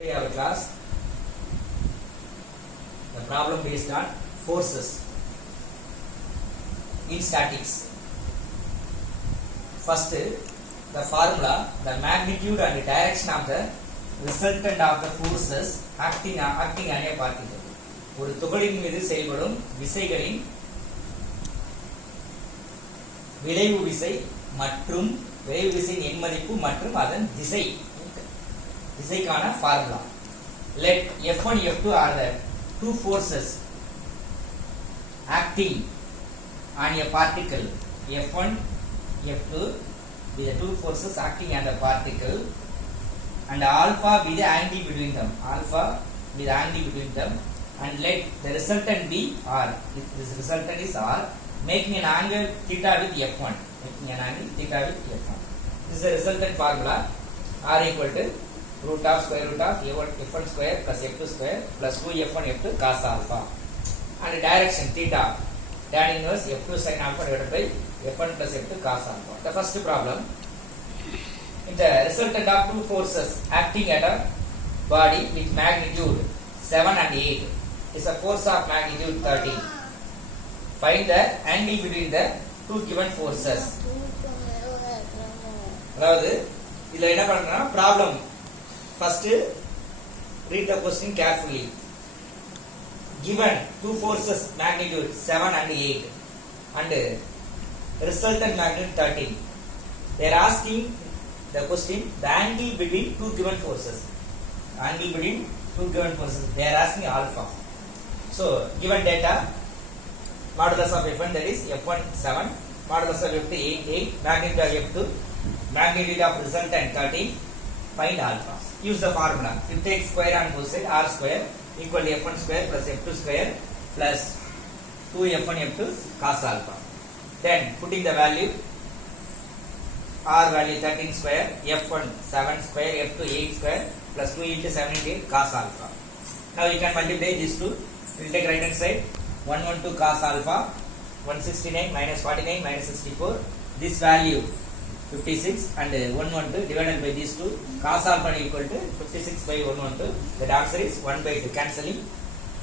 Our class, the problem based on forces in statics. First, the formula, the magnitude and direction of the resultant of the forces acting on a particle. ஒரு துகளின் மீது செயல்படும் விசைகளின் விளைவு விசை மற்றும் விளைவு விசையின் எண்மதிப்பு மற்றும் அதன் திசைக்கான formula. Let F1 F2 are the two forces acting on a particle. F1 F2 be the two forces acting on the particle and alpha be the angle between them. Alpha be the angle between them and let the resultant be R. This resultant is R, making an angle theta with F1. Making an angle theta with F1. This is the resultant formula. R equal to root of square root of F1 square plus F2 square plus 2 F1 F2 cos alpha. And direction theta tan inverse F2 sin alpha divided by F1 plus F2 cos alpha. The first problem, in the resultant of two forces acting at a body with magnitude 7 and 8 is a force of magnitude 13. Find the angle between the two given forces. அதாவது இதுல என்ன பண்றோம்னா problem. First, read the question carefully. Given two forces magnitude 7 and 8 and resultant magnitude 13. They are asking the question, the angle between two given forces. Angle between two given forces. They are asking alpha. So, given data, modulus of F1 that is F1 7, modulus of F2 8, magnitude of F2, magnitude of resultant 13, find alpha. Use the formula. You take square on both sides, R square equal to F1 square plus F2 square plus 2 F1 F2 cos alpha. Then putting the value, R value 13 square, F1 7 square, F2 8 square plus 2 into 7 into 8 cos alpha. Now you can multiply these two. We will take right hand side, 112 cos alpha, 169 minus 49 minus 64. This value 56 and 112 divided by these two, cos alpha equal to 56 by 112. The answer is 1 by 2, cancelling.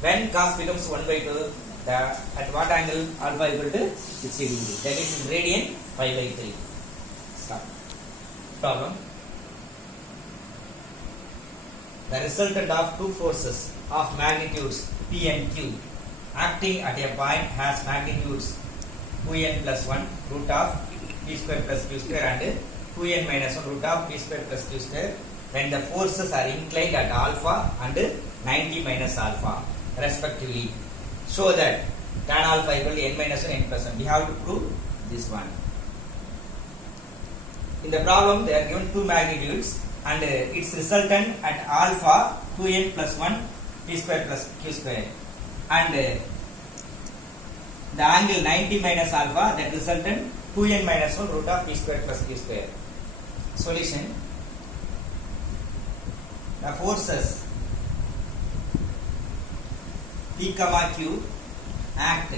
When cos becomes 1 by 2, at what angle alpha equal to 60 degree? That is in radian 5 by 3. Stop. Problem. The resultant of two forces of magnitudes P and Q acting at a point has magnitudes 2n plus 1 root of P square plus Q square and 2n minus 1 root of P square plus Q square when the forces are inclined at alpha and 90 minus alpha respectively. Show that tan alpha equal to n minus 1 n plus 1. We have to prove this one. In the problem, they are given two magnitudes and its resultant at alpha 2n plus 1 P square plus Q square and the angle 90 minus alpha, that resultant 2n minus 1 root of P square plus Q square. Solution. The forces P comma Q act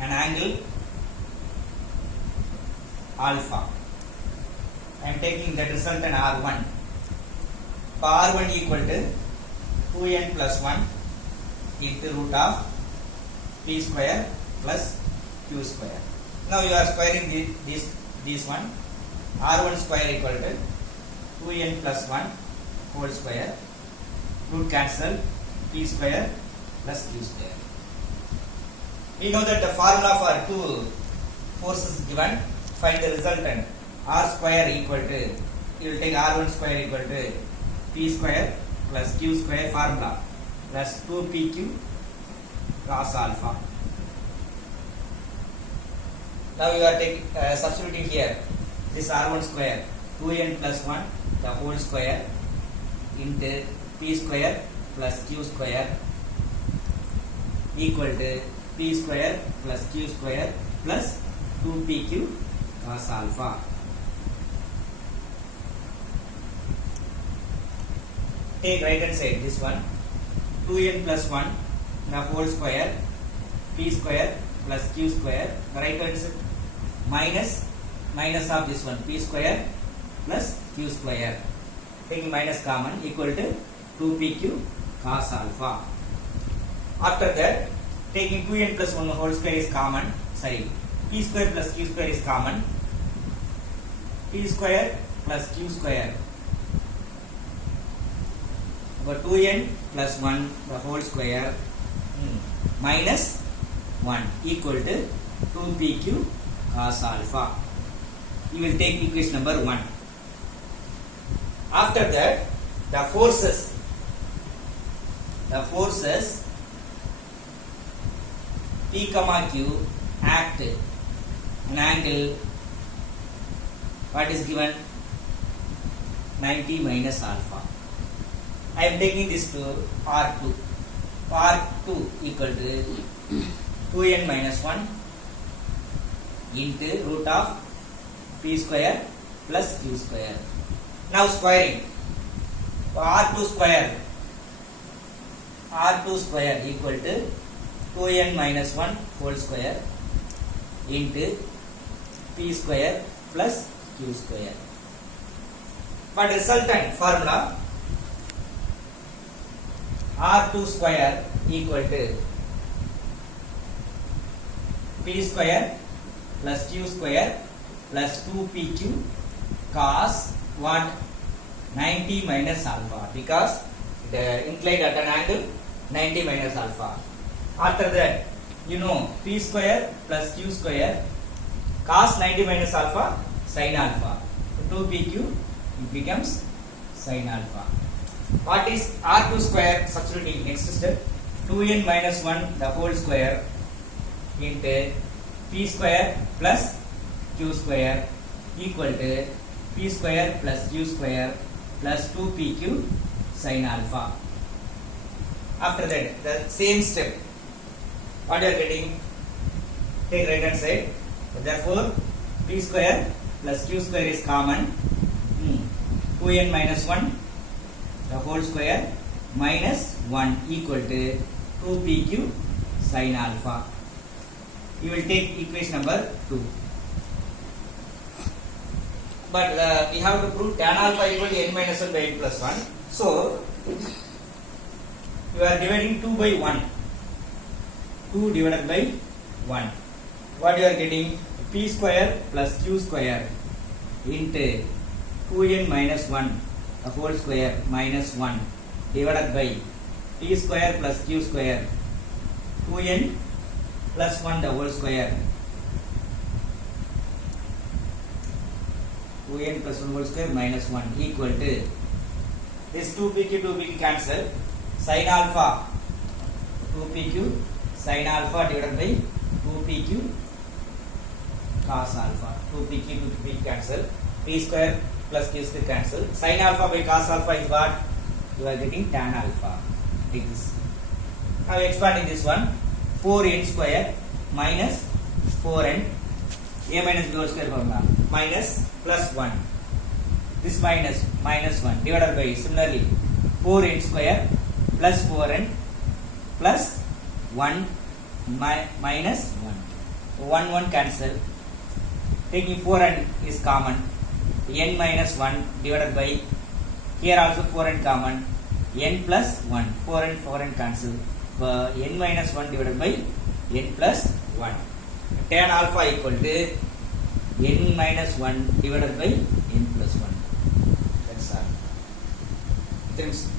an angle alpha. I am taking that resultant R1. For R1 equal to 2n plus 1 into root of P square plus Q square. Now you are squaring this one. R1 square equal to 2n plus 1 whole square. Root cancel. P square plus Q square. We know that the formula for two forces given. Find the resultant. R square equal to, you will take R1 square equal to P square plus Q square formula plus 2PQ cos alpha. Now you are taking substituting here this R1 square 2n plus 1 the whole square into P square plus Q square equal to P square plus Q square plus 2PQ cos alpha. Take right hand side this one 2n plus 1 the whole square P square plus Q square, the right hand side minus of this one P square plus Q square, taking minus common equal to 2pq cos alpha. After that, taking 2n plus 1 whole square is common. Sorry, p square plus q square is common. p square plus q square. But 2n plus 1 the whole square minus 1 equal to 2pq cos alpha. You will take equation number 1. After that, the forces P comma Q act an angle, what is given? 90 minus alpha. I am taking this to R2. R2 equal to 2n minus 1 into root of p square plus q square. Now squaring. R2 square equal to 2n minus 1 whole square into p square plus q square. But resultant formula R2 square equal to p square plus q square plus 2pq cos what? 90 minus alpha, because the inclined at an angle 90 minus alpha. After that, you know p square plus q square cos 90 minus alpha sin alpha. 2pq it becomes sin alpha. What is R2 square? Substituting next step, 2n minus 1 the whole square into p square plus q square equal to p square plus q square plus 2pq sin alpha. After that, the same step, what you are getting? Take right hand side. Therefore, p square plus q square is common. 2n minus 1 the whole square minus 1 equal to 2pq sin alpha. You will take equation number 2. But we have to prove tan alpha equal to n minus 1 by n plus 1. So, you are dividing 2 by 1. 2 divided by 1. What you are getting? P square plus q square into 2n minus 1 the whole square minus 1 divided by p square plus q square 2n plus 1 the whole square 2n plus 1 whole square minus 1 equal to this 2pq cancel, sin alpha 2pq sin alpha divided by 2pq cos alpha. 2pq cancel, p square plus q square cancel. Sin alpha by cos alpha is what? You are getting tan alpha. Like this. Now expanding this one, 4n square minus 4n a minus b whole square formula minus plus 1. This minus 1 divided by similarly 4n square plus 4n plus 1 minus 1. 1 cancel. Taking 4n is common. N minus 1 divided by, here also 4n common, n plus 1, 4n cancel, n minus 1 divided by n plus 1. Tan alpha equal to n minus 1 divided by n plus 1. That's all. Thanks.